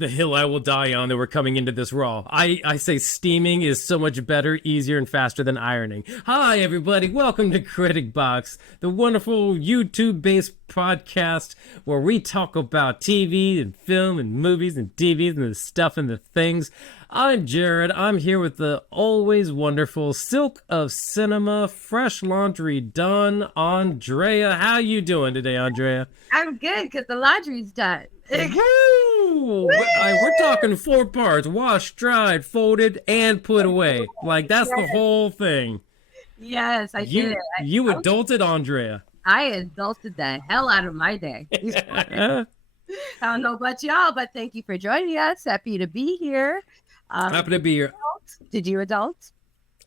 the hill I will die on that we're coming into this raw. I say steaming is so much better, easier, and faster than ironing. Hi, everybody. Welcome to Critic Box, the wonderful YouTube-based podcast where we talk about TV and film and movies and DVDs and the stuff and the things. I'm Jared. I'm here with the always wonderful Silk of Cinema, fresh laundry done, Andrea. How you doing today, Andrea? I'm good because the laundry's done. Woo! We're talking 4 parts: washed, dried, folded, and put away. Like that's the whole thing. Yes, I did. You adulted, Andrea. I adulted the hell out of my day. I don't know about y'all, but thank you for joining us. Happy to be here. Happy to be here. Did you adult?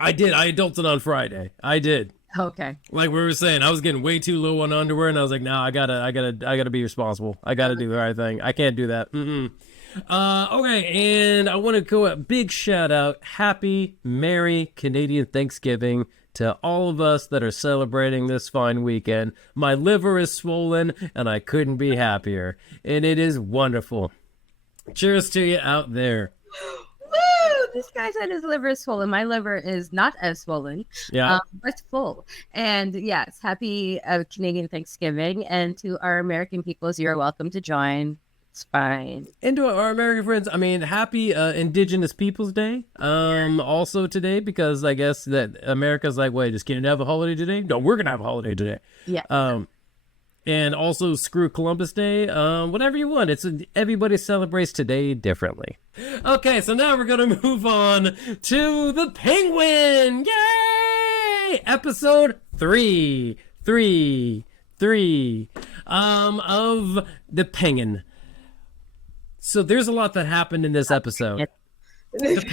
I did. I adulted on Friday. I did. Okay. Like we were saying, I was getting way too low on underwear, and I was like, "No, I gotta be responsible. I gotta do the right thing. I can't do that." Okay, and I want to go a big shout out, happy, merry Canadian Thanksgiving to all of us that are celebrating this fine weekend. My liver is swollen, and I couldn't be happier, and it is wonderful. Cheers to you out there. Woo! This guy said his liver is swollen. My liver is not as swollen. Yeah. But full. And yes, happy Canadian Thanksgiving. And to our American peoples, you're welcome to join. It's fine. And to our American friends, I mean, happy Indigenous Peoples Day. Also today, because I guess that America's like, wait, does Canada have a holiday today? No, we're gonna have a holiday today. Yeah. And also screw Columbus Day, whatever you want. Everybody celebrates today differently. Okay, so now we're gonna move on to the Penguin. Yay! Episode 3 of the Penguin. So there's a lot that happened in this episode. The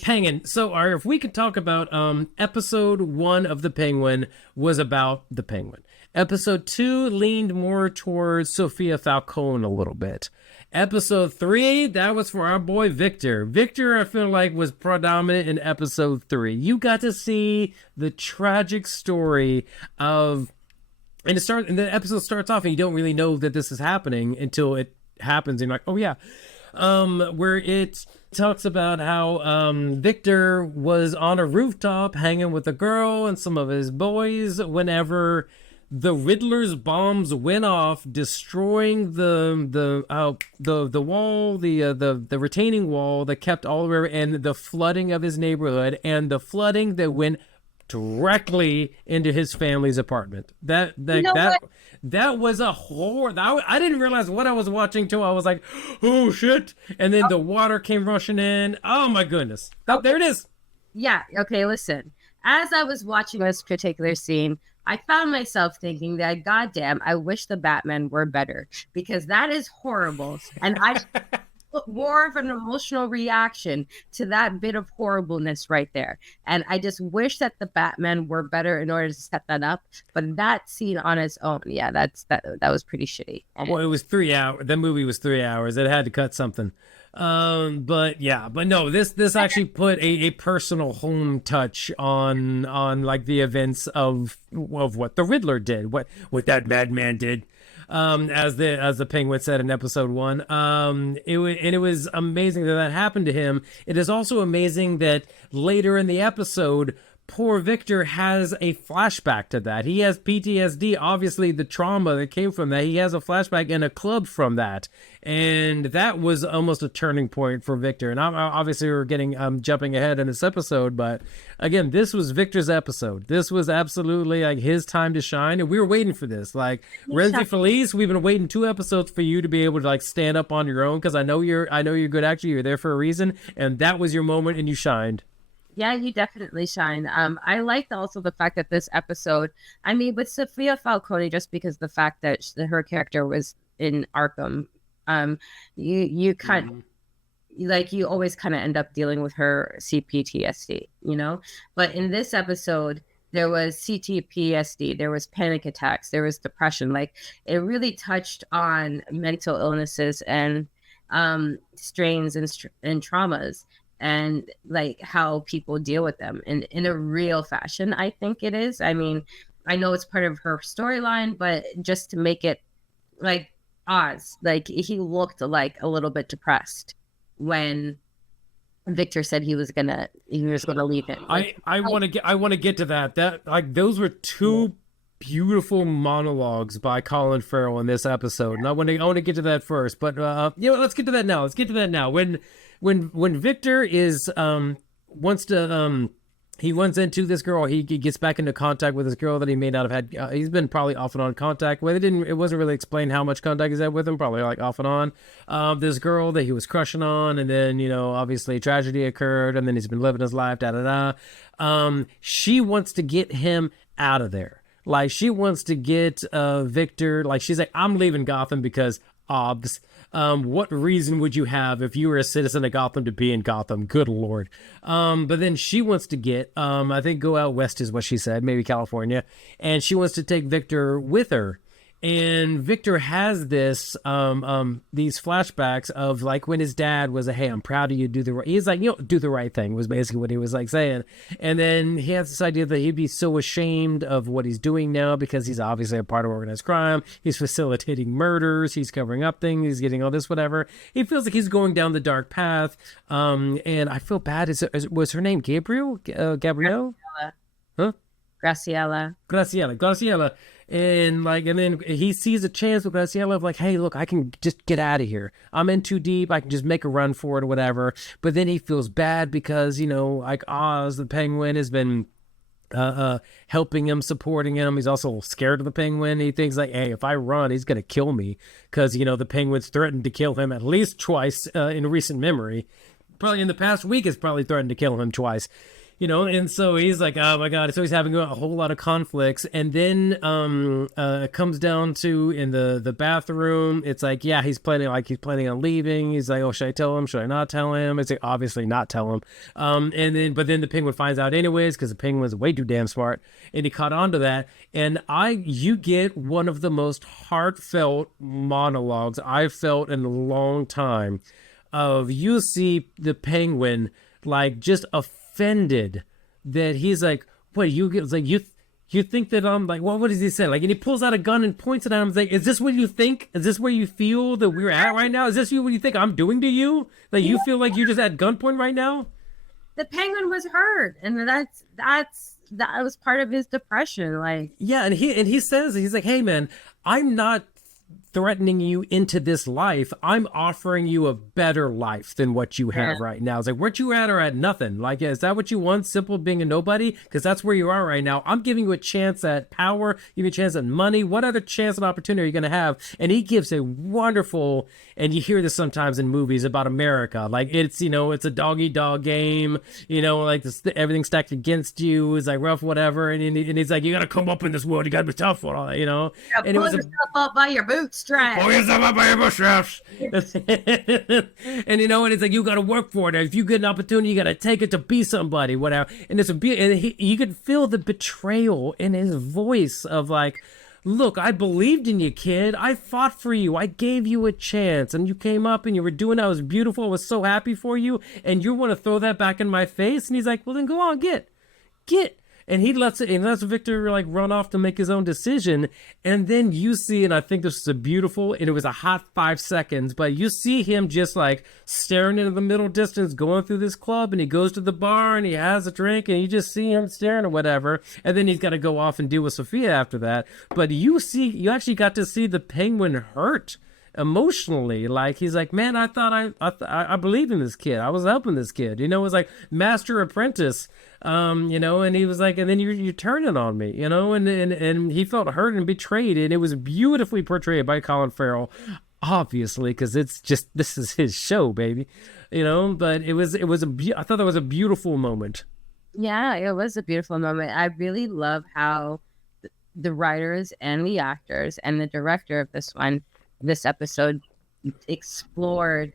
Penguin. So, if we could talk about episode 1 of the Penguin was about the Penguin. Episode 2 leaned more towards Sophia Falcone a little bit. Episode 3, that was for our boy Victor. Victor, I feel like, was predominant in episode 3. You got to see the tragic story of, and the episode starts off and you don't really know that this is happening until it happens and you're like, oh yeah. Where it talks about how Victor was on a rooftop hanging with a girl and some of his boys whenever the Riddler's bombs went off, destroying the wall, the retaining wall that kept all the way, and the flooding of his neighborhood, and the flooding that went directly into his family's apartment. That was a horror. I didn't realize what I was watching till I was like, oh shit. And then the water came rushing in. Oh my goodness. Oh, there it is. Yeah. Okay. Listen, as I was watching this particular scene, I found myself thinking that, goddamn, I wish the Batman were better, because that is horrible. And I more of an emotional reaction to that bit of horribleness right there. And I just wish that the Batman were better in order to set that up. But that scene on its own, yeah, that was pretty shitty. Well, it was 3 hours. That movie was 3 hours. It had to cut something. But no, this actually put a personal home touch on like the events of what the Riddler did, what that madman did. As the Penguin said in episode 1, it was amazing that happened to him. It is also amazing that later in the episode, poor Victor has a flashback to that. He has PTSD, obviously the trauma that came from that. He has a flashback in a club from that. And that was almost a turning point for Victor. And obviously we're getting jumping ahead in this episode, but again, this was Victor's episode. This was absolutely like his time to shine, and we were waiting for this. Like Renzi Feliz, we've been waiting 2 episodes for you to be able to like stand up on your own, because I know you're a good actor. You're there for a reason, and that was your moment, and you shined. Yeah, you definitely shine. I liked also the fact that this episode, I mean, with Sophia Falcone, just because the fact that her character was in Arkham, you kind like you always kind of end up dealing with her CPTSD, you know. But in this episode, there was CTPSD, there was panic attacks, there was depression. Like it really touched on mental illnesses and strains and traumas, and like how people deal with them in a real fashion. I think it is. I mean, I know it's part of her storyline, but just to make it like Oz. Like he looked like a little bit depressed when Victor said he was gonna leave him. Like I want to get to that. That like those were two beautiful monologues by Colin Farrell in this episode, and I want to get to that first. But let's get to that now. Let's get to that now. When Victor is wants to he runs into this girl. He gets back into contact with this girl that he may not have had. He's been probably off and on contact with. It wasn't really explained how much contact he's had with him. Probably like off and on. This girl that he was crushing on, and then obviously tragedy occurred, and then he's been living his life. Da da da. She wants to get him out of there. Like she wants to get Victor. Like she's like, I'm leaving Gotham because obs. What reason would you have if you were a citizen of Gotham to be in Gotham? Good Lord. But then she wants to get, I think go out west is what she said, maybe California. And she wants to take Victor with her. And Victor has this, these flashbacks of like when his dad was hey, I'm proud of you. He's like, do the right thing was basically what he was like saying. And then he has this idea that he'd be so ashamed of what he's doing now because he's obviously a part of organized crime. He's facilitating murders. He's covering up things. He's getting all this, whatever. He feels like he's going down the dark path. And I feel bad. Was her name Gabrielle? Gabrielle? Huh? Graciela. And then he sees a chance with Graciela of like, hey, look, I can just get out of here. I'm in too deep. I can just make a run for it or whatever. But then he feels bad because, like Oz, the Penguin, has been helping him, supporting him. He's also scared of the Penguin. He thinks like, hey, if I run, he's going to kill me because, the Penguin's threatened to kill him at least twice in recent memory. Probably in the past week has probably threatened to kill him twice. And so he's like, oh my God. So he's having a whole lot of conflicts. And then it comes down to in the bathroom, it's like, yeah, he's planning on leaving. He's like, oh, should I tell him? Should I not tell him? It's like, obviously not tell him. But then the Penguin finds out anyways, because the Penguin's way too damn smart. And he caught on to that. And you get one of the most heartfelt monologues I've felt in a long time of you see the Penguin like just offended that he's like, what it's like you think that I'm like, what does he say? Like, and he pulls out a gun and points it at him. He's like, is this what you think? Is this where you feel that we're at right now? Is this what you think I'm doing to you? Like, you feel like you're just at gunpoint right now? The Penguin was hurt, and that was part of his depression. Like, yeah, and he says, he's like, hey man, I'm not threatening you into this life. I'm offering you a better life than what you have right now. It's like, where you at or at nothing? Like, is that what you want? Simple being a nobody? Because that's where you are right now. I'm giving you a chance at power, giving you a chance at money. What other chance and opportunity are you going to have? And he gives a wonderful, and you hear this sometimes in movies about America. Like, it's, it's a dog-eat-dog game, like everything stacked against you is like rough, whatever. And he's like, you got to come up in this world. You got to be tough for all that, And pull yourself up by your bootstraps. Pull yourself up by your bootstraps. And and it's like, you got to work for it. If you get an opportunity, you got to take it to be somebody, whatever. And you could feel the betrayal in his voice of like, look, I believed in you, kid. I fought for you. I gave you a chance. And you came up and you were doing that. It was beautiful. I was so happy for you. And you want to throw that back in my face? And he's like, well, then go on, get. And he lets Victor like run off to make his own decision. And then you see, and I think this is beautiful, and it was a hot 5 seconds, but you see him just like staring into the middle distance, going through this club, and he goes to the bar and he has a drink, and you just see him staring or whatever. And then he's got to go off and deal with Sophia after that. But you actually got to see the Penguin hurt emotionally. Like, he's like, man, I thought I believed in this kid. I was helping this kid. It was like master apprentice. And he was like, and then you're turning on me, and he felt hurt and betrayed, and it was beautifully portrayed by Colin Farrell, obviously, because this is his show, baby, but I thought that was a beautiful moment. Yeah, it was a beautiful moment. I really love how the writers and the actors and the director of this episode explored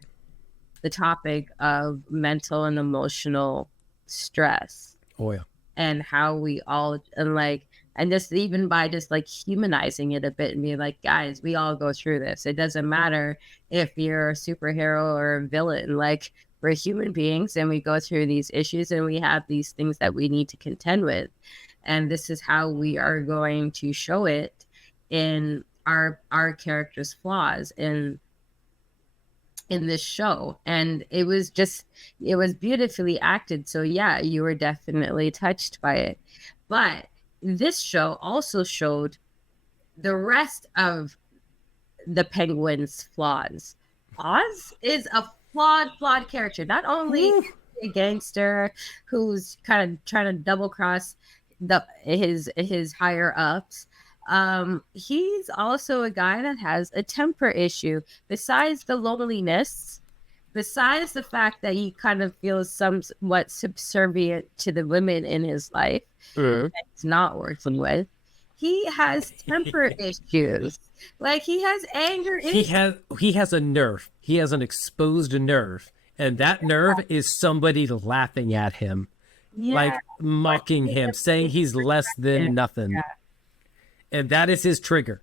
the topic of mental and emotional stress. Oh yeah. And how we all and just even by just like humanizing it a bit and being like, guys, we all go through this. It doesn't matter if you're a superhero or a villain. Like, we're human beings and we go through these issues and we have these things that we need to contend with. And this is how we are going to show it in our characters' flaws in this show, and it was beautifully acted. So yeah, you were definitely touched by it. But this show also showed the rest of the Penguin's flaws. Oz is a flawed character. Not only a gangster who's kind of trying to double cross his higher ups. He's also a guy that has a temper issue. Besides the loneliness, besides the fact that he kind of feels somewhat subservient to the women in his life that he's not working with, he has temper issues. Like he has anger issues. He has a nerve. He has an exposed nerve, and that nerve is somebody laughing at him, like mocking him, saying he's less than nothing. And that is his trigger.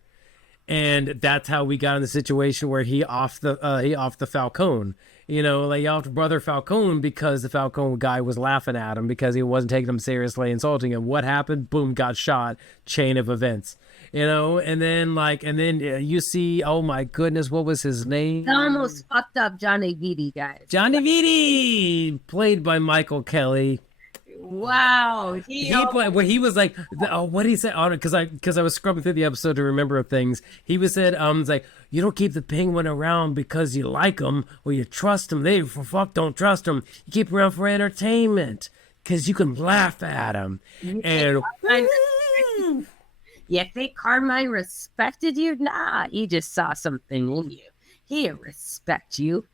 And that's how we got in the situation where he offed the Falcone. You know, like he offed Brother Falcone because the Falcone guy was laughing at him because he wasn't taking him seriously, insulting him. What happened? Boom, got shot. Chain of events. You know, and then you see, oh my goodness, what was his name? They almost fucked up Johnny Vitti, guys. Johnny Vitti, played by Michael Kelly. Wow. He played where he was like, oh, what did he say? Oh, because I was scrubbing through the episode to remember things. He was said, it's like, you don't keep the Penguin around because you like him or you trust him. They for fuck don't trust him. You keep him around for entertainment because you can laugh at him. And you think Carmine respected you? Nah, he just saw something in you. He didn't respect you.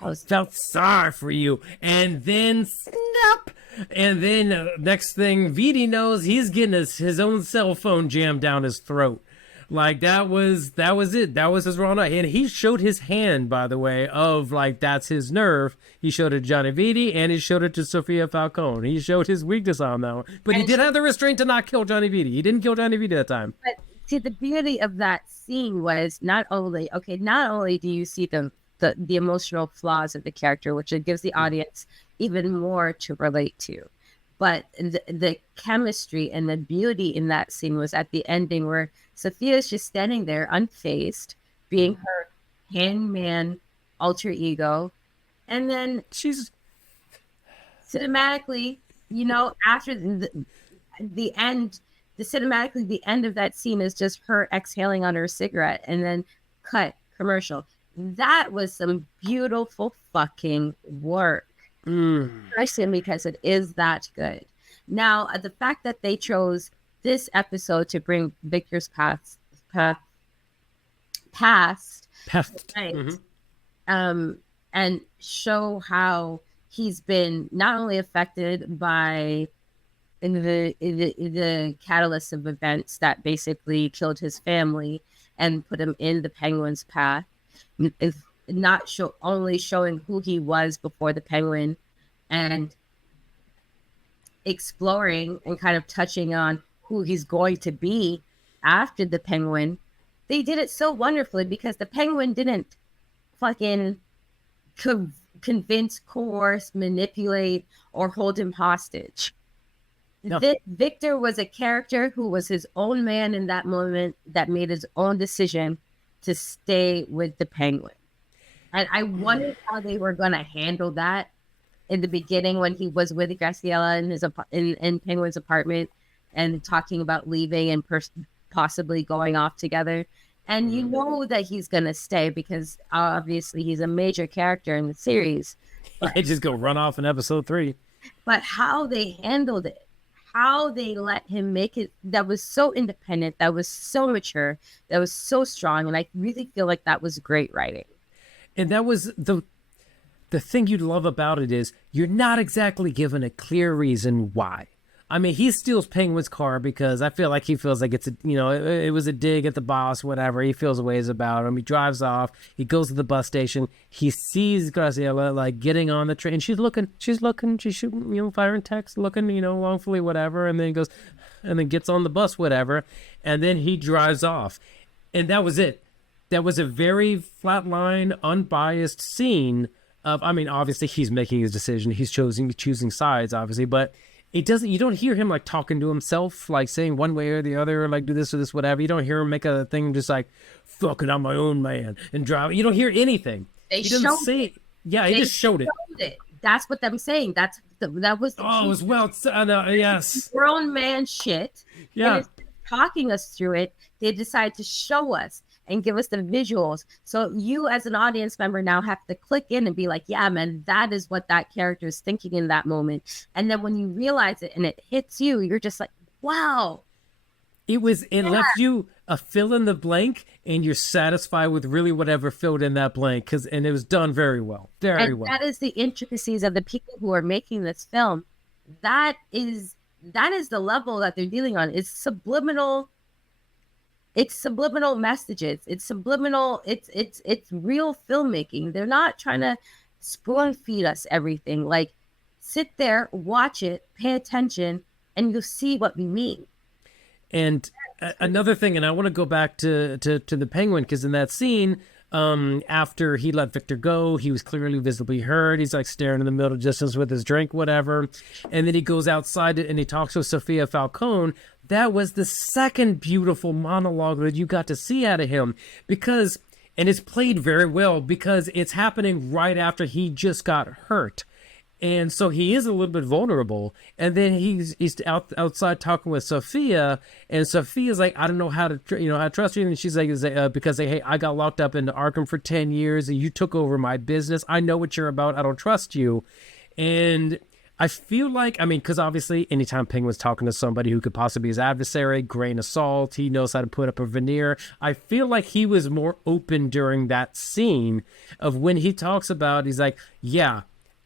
I felt sorry for you. And then snap. And then next thing Vitti knows, he's getting his own cell phone jammed down his throat. Like that was it. That was his raw night. And he showed his hand, by the way, of like that's his nerve. He showed it to Johnny Vitti and he showed it to Sophia Falcone. He showed his weakness on that one. But he did have the restraint to not kill Johnny Vitti. He didn't kill Johnny Vitti that time. But see, the beauty of that scene was not only do you see the emotional flaws of the character, which it gives the audience even more to relate to. But the chemistry and the beauty in that scene was at the ending where Sophia's just standing there unfazed, being her handman alter ego. And then she's cinematically, you know, after the end, the end of that scene is just her exhaling on her cigarette and then cut commercial. That was some beautiful fucking work. Especially because it is that good. Now, the fact that they chose this episode to bring Victor's past right, and show how he's been not only affected by the catalyst of events that basically killed his family and put him in the Penguin's path, is not only showing who he was before the Penguin and exploring and kind of touching on who he's going to be after the Penguin. They did it so wonderfully because the Penguin didn't fucking convince, coerce, manipulate, or hold him hostage. No. Victor was a character who was his own man in that moment that made his own decision to stay with the Penguin. And I wondered how they were going to handle that in the beginning when he was with Graciela in Penguin's apartment and talking about leaving and possibly going off together. And you know that he's going to stay because obviously he's a major character in the series. He just go run off in episode 3. But how they handled it, how they let him make it, that was so independent, that was so mature, that was so strong. And I really feel like that was great writing. And that was the thing you'd love about it is you're not exactly given a clear reason why. I mean, he steals Penguin's car because I feel like he feels like it's it was a dig at the boss, whatever. He feels ways about him. He drives off. He goes to the bus station. He sees Graciela like getting on the train. She's looking. She's shooting, firing text, looking, longfully, whatever. And then he goes, and then gets on the bus, whatever. And then he drives off. And that was it. That was a very flatline, unbiased scene of, I mean, obviously he's making his decision. He's choosing sides, obviously, but it doesn't, you don't hear him like talking to himself, like saying one way or the other, like do this or this, whatever. You don't hear him make a thing just like, fucking, I'm my own man and drive. You don't hear anything. They He doesn't showed say, it. yeah, he They just showed it. showed it. That's what I'm saying. That was the Oh, key. as well. Yes. Grown man shit. And Yeah. instead of talking us through it, they decide to show us and give us the visuals. So you as an audience member now have to click in and be like, yeah, man, that is what that character is thinking in that moment. And then when you realize it and it hits you, you're just like, wow. It left you a fill in the blank, and you're satisfied with really whatever filled in that blank, and it was done very well, very And well. that is the intricacies of the people who are making this film. That is the level that they're dealing on. It's subliminal messages. It's subliminal. It's real filmmaking. They're not trying to spoon feed us everything. Like, sit there, watch it, pay attention, and you'll see what we mean. And another thing, and I want to go back to the Penguin, because in that scene, after he let Victor go, he was clearly visibly hurt. He's like staring in the middle distance with his drink, whatever. And then he goes outside and he talks to Sophia Falcone. That was the second beautiful monologue that you got to see out of him, because, and it's played very well because it's happening right after he just got hurt. And so he is a little bit vulnerable. And then he's outside talking with Sophia, and Sophia's like, I don't know how to how to trust you. And she's like, because hey, I got locked up in Arkham for 10 years and you took over my business. I know what you're about. I don't trust you. And I feel like, I mean, because obviously anytime Penguin's talking to somebody who could possibly be his adversary, grain of salt, he knows how to put up a veneer. I feel like he was more open during that scene of when he talks about, he's like, yeah,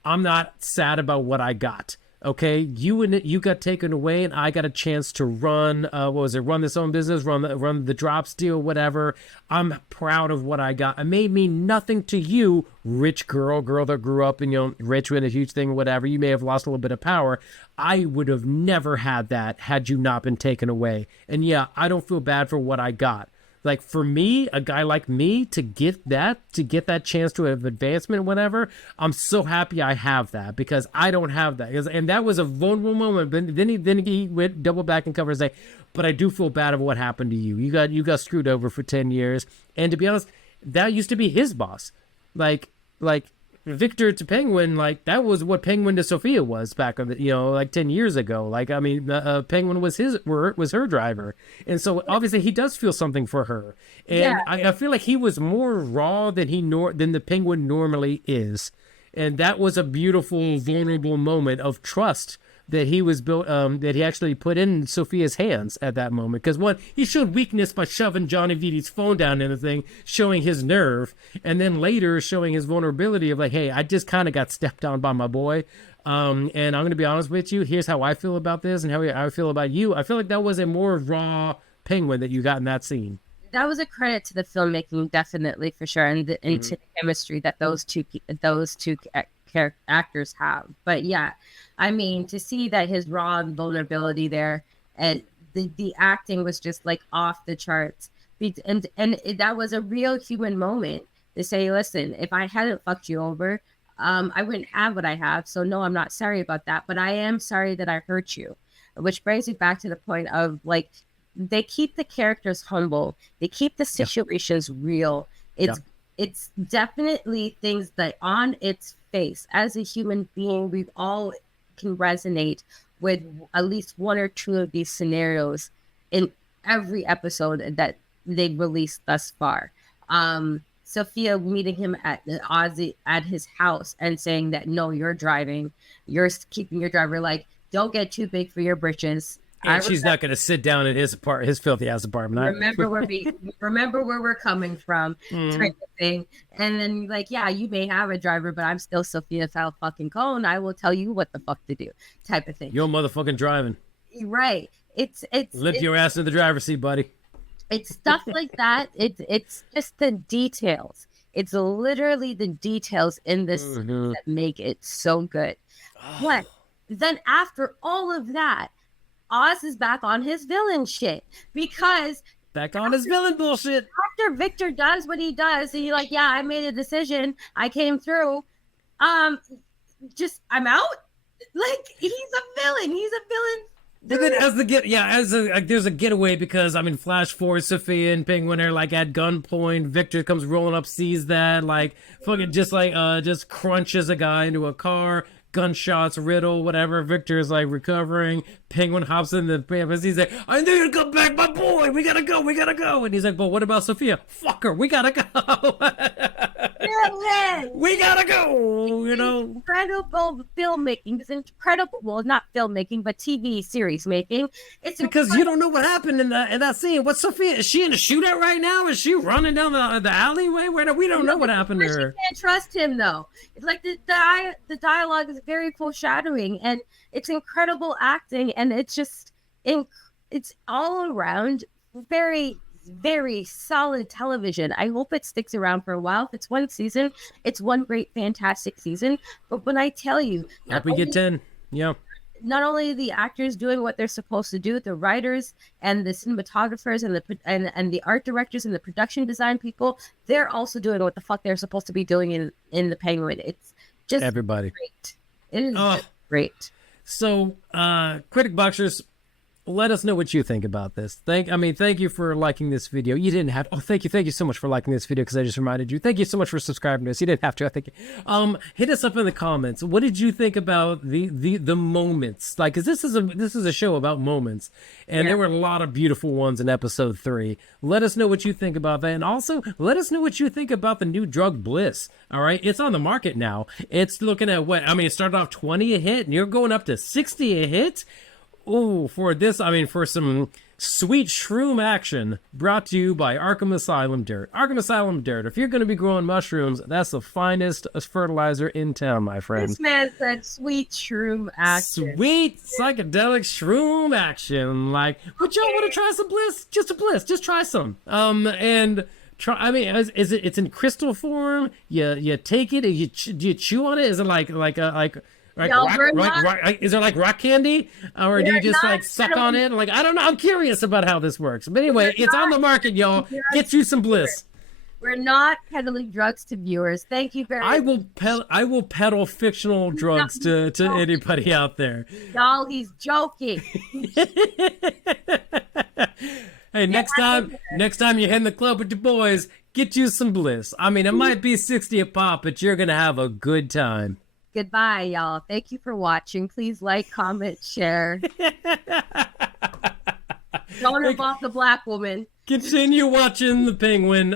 I'm not sad about what I got. Okay, you got taken away, and I got a chance to run. Run this own business, run the drops deal, whatever. I'm proud of what I got. It may mean nothing to you, rich girl that grew up and rich with a huge thing, whatever. You may have lost a little bit of power. I would have never had that had you not been taken away. And yeah, I don't feel bad for what I got. Like, for me, a guy like me, to get that chance to have advancement, whatever, I'm so happy I have that, because I don't have that. And that was a vulnerable moment. But then he went double back and covered and say, but I do feel bad of what happened to you. You got screwed over for 10 years. And to be honest, that used to be his boss. Like Victor to Penguin, like that was what Penguin to Sophia was back on the, like 10 years ago. Like, I mean, Penguin was her driver. And so obviously he does feel something for her. And yeah. I feel like he was more raw than than the Penguin normally is. And that was a beautiful, vulnerable moment of trust that he was built, that he actually put in Sophia's hands at that moment. Because one, he showed weakness by shoving Johnny Viti's phone down in the thing, showing his nerve, and then later showing his vulnerability of like, hey, I just kind of got stepped on by my boy. And I'm going to be honest with you. Here's how I feel about this and how I feel about you. I feel like that was a more raw Penguin that you got in that scene. That was a credit to the filmmaking, definitely, for sure, and to the chemistry that those two actors have. But yeah, I mean, to see that his raw vulnerability there, and the acting was just like off the charts, and that was a real human moment to say, listen, if I hadn't fucked you over, I wouldn't have what I have. So no, I'm not sorry about that, but I am sorry that I hurt you. Which brings me back to the point of like, they keep the characters humble, they keep the situations real. It's definitely things that on its face, as a human being, we all can resonate with at least one or two of these scenarios in every episode that they've released thus far. Sophia meeting him at Ozzy at his house and saying that, no, you're driving, you're keeping your driver, like, don't get too big for your britches. And she's not going to sit down in his filthy ass apartment. Remember where we're coming from, type of thing. And then like, yeah, you may have a driver, but I'm still Sophia Falcone. I will tell you what the fuck to do, type of thing. You're motherfucking driving. Right. It's lift your ass in the driver's seat, buddy. It's stuff like that. It's just the details. It's literally the details in this that make it so good. But then after all of that, Oz is back on his villain shit, because back on his villain bullshit. After Victor does what he does, and you're like, yeah, I made a decision, I came through. I'm out. Like he's a villain. He's a villain. But then as the get, yeah, as a, like, there's a getaway because I mean, flash forward, Sophia and Penguin are like at gunpoint. Victor comes rolling up, sees that, like fucking just crunches a guy into a car. Gunshots, riddle, whatever. Victor is like recovering. Penguin hops in the ambulance. He's like, "I need you to come back, my boy. We gotta go. We gotta go." And he's like, "But what about Sophia? Fuck her. We gotta go." We gotta go. You know. Incredible filmmaking. It's incredible. Well, not filmmaking, but TV series making. It's because you don't know what happened in that scene. What's Sophia? Is she in a shootout right now? Is she running down the alleyway? Where we don't know what happened to her. You can't trust him though. It's like the dialogue is very foreshadowing, and it's incredible acting, and it's just it's all around very solid television. I hope it sticks around for a while. If it's one season, it's one great fantastic season. But when I tell you, hope we get 10. Yeah. Not only the actors doing what they're supposed to do, the writers and the cinematographers and the art directors and the production design people, they're also doing what the fuck they're supposed to be doing in the Penguin. It's just everybody great. It is great. So, Critic Boxers, let us know what you think about this. Thank you for liking this video. You didn't have. Oh, thank you so much for liking this video because I just reminded you. Thank you so much for subscribing to us. You didn't have to. I think. Hit us up in the comments. What did you think about the moments? Like, 'cause this is a show about moments, and there were a lot of beautiful ones in episode 3. Let us know what you think about that, and also let us know what you think about the new drug Bliss. All right, it's on the market now. It's looking at what I mean. It started off 20 a hit, and you're going up to 60 a hit. Oh, for some sweet shroom action brought to you by Arkham Asylum Dirt. Arkham Asylum Dirt. If you're going to be growing mushrooms, that's the finest fertilizer in town, my friend. This man said sweet shroom action. Sweet psychedelic shroom action. Like, would y'all want to try some Bliss? Just a Bliss. Just try some. And try. I mean, is it? It's in crystal form. You take it. Do you chew on it? Is it like is there like rock candy, or do you just like suck on it? Like, I don't know. I'm curious about how this works. But anyway, it's on the market, y'all. Get you some Bliss. We're not peddling drugs to viewers. Thank you very much. I will peddle fictional drugs to anybody out there. Y'all, he's joking. Hey, next time you're in the club with your boys, get you some Bliss. I mean, it might be 60 a pop, but you're gonna have a good time. Goodbye, y'all. Thank you for watching. Please like, comment, share. Don't involve the black woman. Continue watching The Penguin.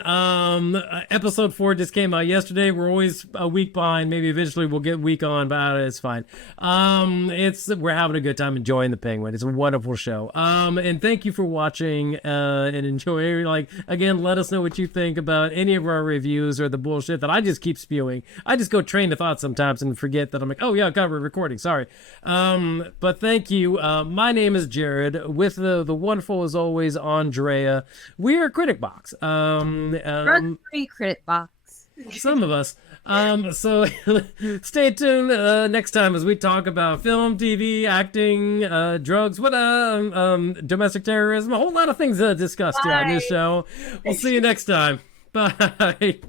Episode 4 just came out yesterday. We're always a week behind. Maybe eventually we'll get week on, but it's fine. We're having a good time enjoying The Penguin. It's a wonderful show. And thank you for watching, and enjoy. Like, again, let us know what you think about any of our reviews or the bullshit that I just keep spewing. I just go train of thought sometimes and forget that I'm like, oh yeah, God, we're recording. Sorry. But thank you. My name is Jared, with the wonderful, as always, Andrea. We're a Critic Box. Drug-free Critic Box. Some of us. So stay tuned next time as we talk about film, TV, acting, drugs, domestic terrorism, a whole lot of things discussed here on this show. We'll see you next time. Bye.